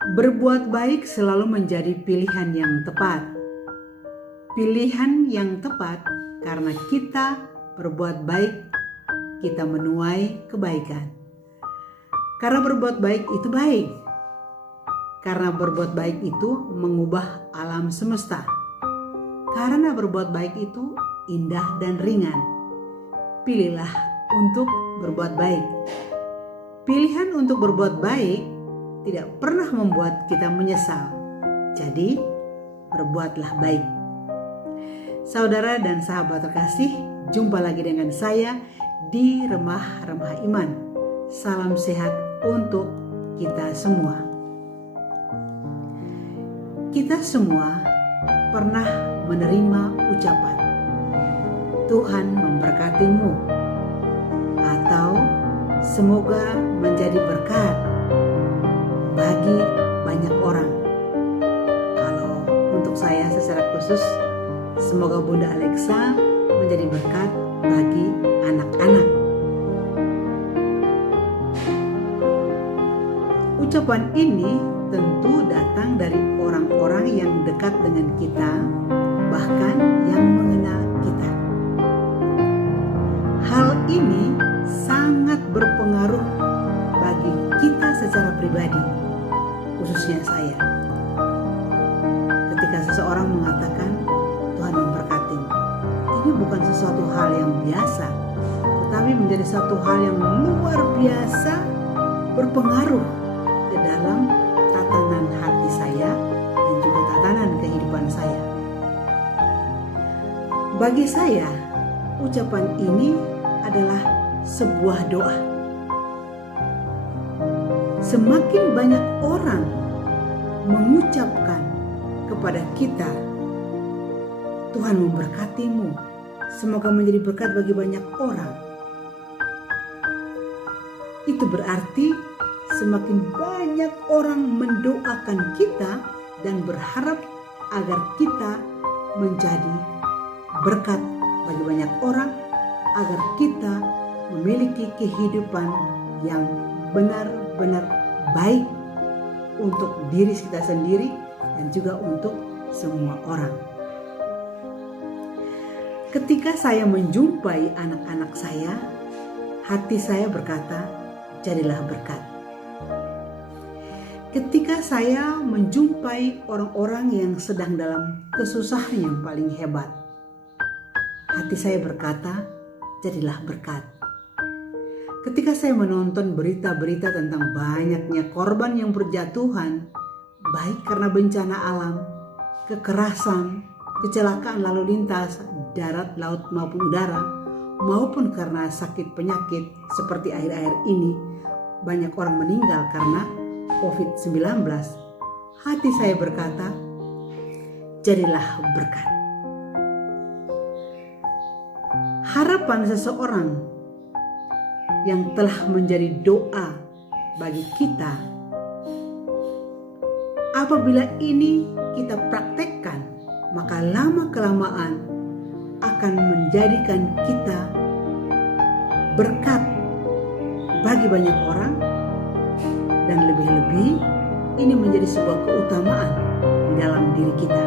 Berbuat baik selalu menjadi pilihan yang tepat. Pilihan yang tepat karena kita berbuat baik, kita menuai kebaikan. Karena berbuat baik itu baik. Karena berbuat baik itu mengubah alam semesta. Karena berbuat baik itu indah dan ringan. Pilihlah untuk berbuat baik. Pilihan untuk berbuat baik tidak pernah membuat kita menyesal. Jadi, berbuatlah baik. Saudara dan sahabat terkasih, jumpa lagi dengan saya di Remah-Remah Iman. Salam sehat untuk kita semua. Kita semua pernah menerima ucapan Tuhan memberkatimu atau semoga menjadi berkat bagi banyak orang. Kalau untuk saya secara khusus, semoga Bunda Alexa menjadi berkat bagi anak-anak. Ucapan ini tentu datang dari orang-orang yang dekat dengan kita, bahkan yang mengenal kita. Hal ini sangat berpengaruh bagi kita secara pribadi, khususnya saya. Ketika seseorang mengatakan Tuhan memberkati, ini bukan sesuatu hal yang biasa, tetapi menjadi satu hal yang luar biasa berpengaruh ke dalam tatanan hati saya dan juga tatanan kehidupan saya. Bagi saya, ucapan ini adalah sebuah doa. Semakin banyak orang mengucapkan kepada kita, Tuhan memberkatimu, semoga menjadi berkat bagi banyak orang. Itu berarti semakin banyak orang mendoakan kita dan berharap agar kita menjadi berkat bagi banyak orang, agar kita memiliki kehidupan yang benar-benar baik untuk diri kita sendiri dan juga untuk semua orang. Ketika saya menjumpai anak-anak saya, hati saya berkata, jadilah berkat. Ketika saya menjumpai orang-orang yang sedang dalam kesusahan yang paling hebat, hati saya berkata, jadilah berkat. Ketika saya menonton berita-berita tentang banyaknya korban yang berjatuhan, baik karena bencana alam, kekerasan, kecelakaan lalu lintas, darat, laut maupun udara, maupun karena sakit penyakit seperti akhir-akhir ini, banyak orang meninggal karena COVID-19, hati saya berkata, jadilah berkat. Harapan seseorang yang telah menjadi doa bagi kita, apabila ini kita praktekkan, maka lama-kelamaan akan menjadikan kita berkat bagi banyak orang, dan lebih-lebih ini menjadi sebuah keutamaan di dalam diri kita.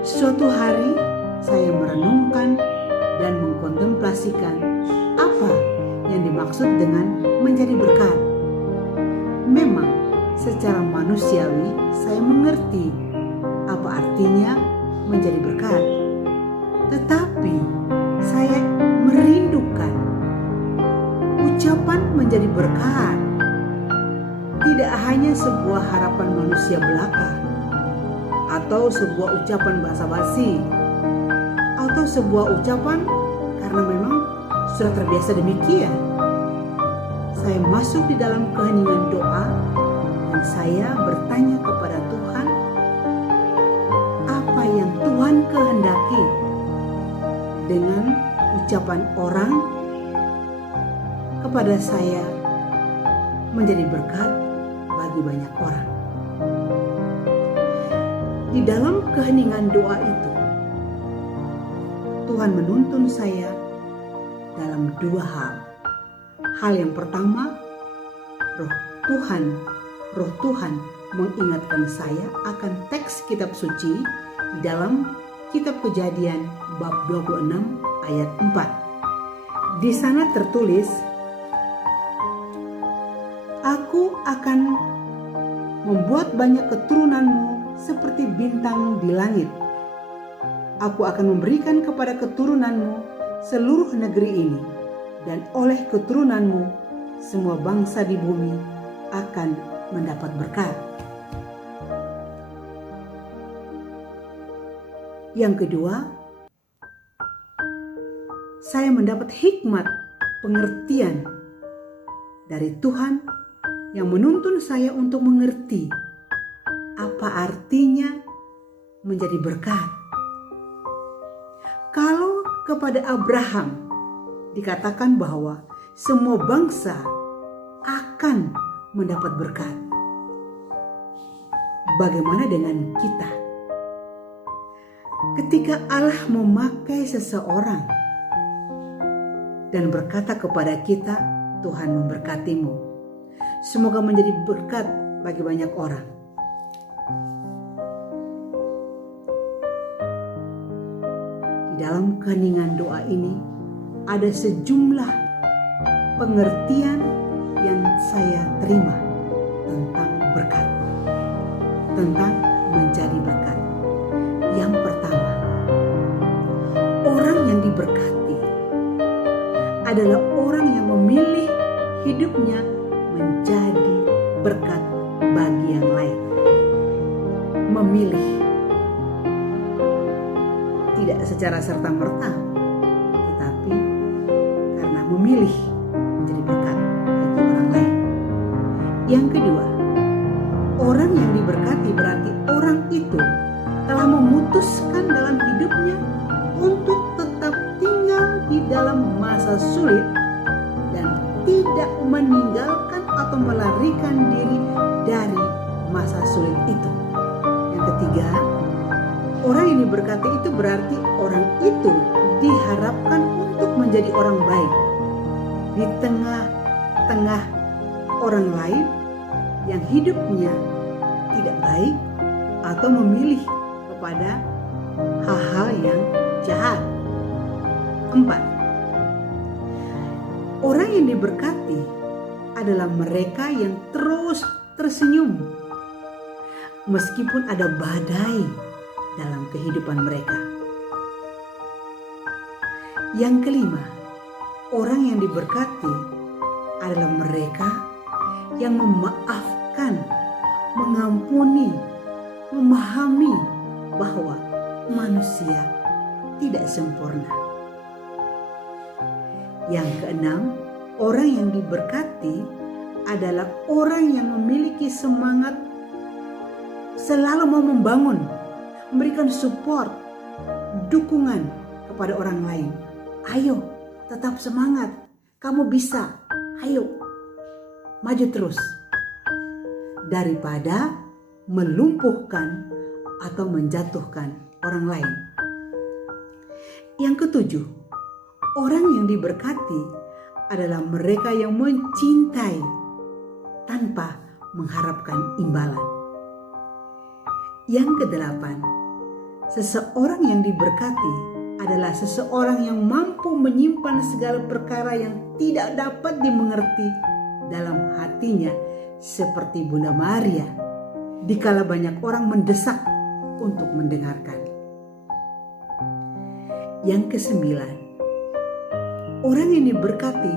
Suatu hari saya merenungkan dan mengkontemplasikan apa yang dimaksud dengan menjadi berkat. Memang secara manusiawi saya mengerti apa artinya menjadi berkat. Tetapi saya merindukan ucapan menjadi berkat tidak hanya sebuah harapan manusia belaka, atau sebuah ucapan basa-basi, atau sebuah ucapan karena memang sudah terbiasa demikian. Saya masuk di dalam keheningan doa dan saya bertanya kepada Tuhan, apa yang Tuhan kehendaki dengan ucapan orang kepada saya menjadi berkat bagi banyak orang. Di dalam keheningan doa itu, Tuhan menuntun saya dalam dua hal. Hal yang pertama, Roh Tuhan Roh Tuhan mengingatkan saya akan teks kitab suci di dalam kitab Kejadian bab 26 ayat 4. Di sana tertulis, "Aku akan membuat banyak keturunanmu seperti bintang di langit. Aku akan memberikan kepada keturunanmu seluruh negeri ini, dan oleh keturunanmu semua bangsa di bumi akan mendapat berkat." Yang kedua, saya mendapat hikmat pengertian dari Tuhan yang menuntun saya untuk mengerti apa artinya menjadi berkat. Kalau kepada Abraham dikatakan bahwa semua bangsa akan mendapat berkat, bagaimana dengan kita? Ketika Allah memakai seseorang dan berkata kepada kita, "Tuhan memberkatimu, semoga menjadi berkat bagi banyak orang." Di dalam keheningan doa ini ada sejumlah pengertian yang saya terima tentang berkat, tentang menjadi berkat. Yang pertama, orang yang diberkati adalah orang yang memilih hidupnya menjadi berkat bagi yang lain. Memilih, tidak secara serta-merta, tetapi karena memilih menjadi berkat bagi orang lain. Yang kedua, orang yang diberkati berarti orang itu telah memutuskan dalam hidupnya untuk tetap tinggal di dalam masa sulit dan tidak meninggalkan atau melarikan diri dari masa sulit itu. Yang ketiga, orang yang diberkati itu berarti orang itu diharapkan untuk menjadi orang baik di tengah-tengah orang lain yang hidupnya tidak baik atau memilih kepada hal-hal yang jahat. 4. Orang yang diberkati adalah mereka yang terus tersenyum meskipun ada badai dalam kehidupan mereka. Yang kelima, orang yang diberkati adalah mereka yang memaafkan, mengampuni, memahami bahwa manusia tidak sempurna. Yang keenam, orang yang diberkati adalah orang yang memiliki semangat selalu mau membangun, memberikan support, dukungan kepada orang lain. Ayo, tetap semangat, kamu bisa, ayo, maju terus. Daripada melumpuhkan atau menjatuhkan orang lain. Yang ketujuh, orang yang diberkati adalah mereka yang mencintai tanpa mengharapkan imbalan. Yang kedelapan, seseorang yang diberkati adalah seseorang yang mampu menyimpan segala perkara yang tidak dapat dimengerti dalam hatinya, seperti Bunda Maria, dikala banyak orang mendesak untuk mendengarkan. Yang kesembilan, orang yang diberkati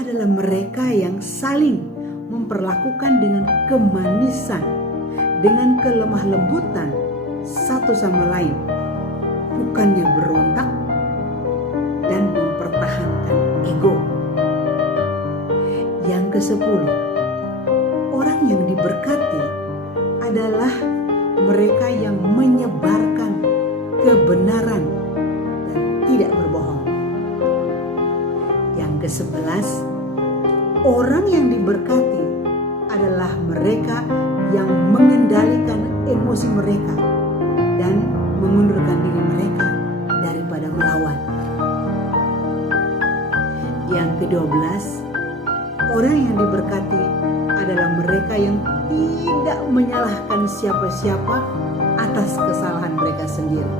adalah mereka yang saling memperlakukan dengan kemanisan, dengan kelemah lembutan satu sama lain, bukannya berontak dan mempertahankan ego. Yang kesepuluh, orang yang diberkati adalah mereka yang menyebarkan kebenaran dan tidak berbohong. Yang ke-11, orang yang diberkati adalah mereka yang mengendalikan emosi mereka dan mengundurkan diri mereka daripada melawan. Yang ke-12, orang yang diberkati adalah mereka yang tidak menyalahkan siapa-siapa atas kesalahan mereka sendiri.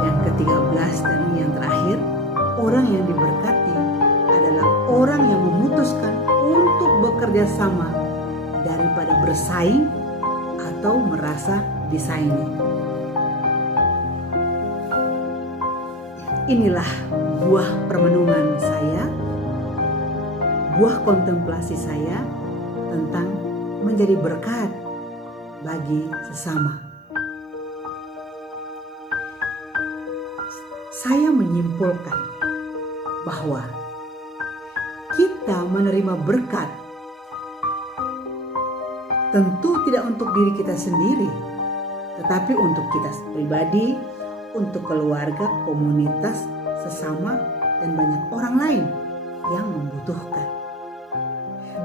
Yang ke-13 dan ini yang terakhir, orang yang diberkati adalah orang yang memutuskan untuk bekerja sama daripada bersaing atau merasa disaingi. Inilah buah permenungan saya, buah kontemplasi saya tentang menjadi berkat bagi sesama. Saya menyimpulkan bahwa kita menerima berkat tentu tidak untuk diri kita sendiri, tetapi untuk kita pribadi, untuk keluarga, komunitas, sesama, dan banyak orang lain yang membutuhkan.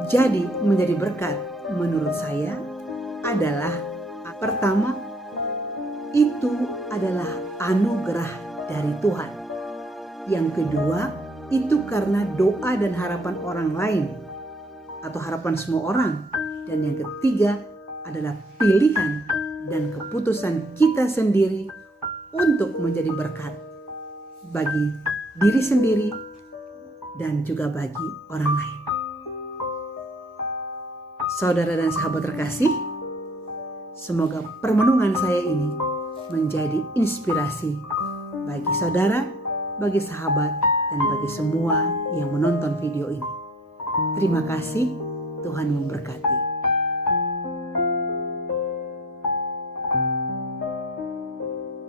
Jadi menjadi berkat menurut saya adalah pertama, itu adalah anugerah dari Tuhan. Yang kedua, itu karena doa dan harapan orang lain atau harapan semua orang. Dan yang ketiga adalah pilihan dan keputusan kita sendiri untuk menjadi berkat bagi diri sendiri dan juga bagi orang lain. Saudara dan sahabat terkasih, semoga permenungan saya ini menjadi inspirasi bagi saudara, bagi sahabat, dan bagi semua yang menonton video ini. Terima kasih, Tuhan memberkati.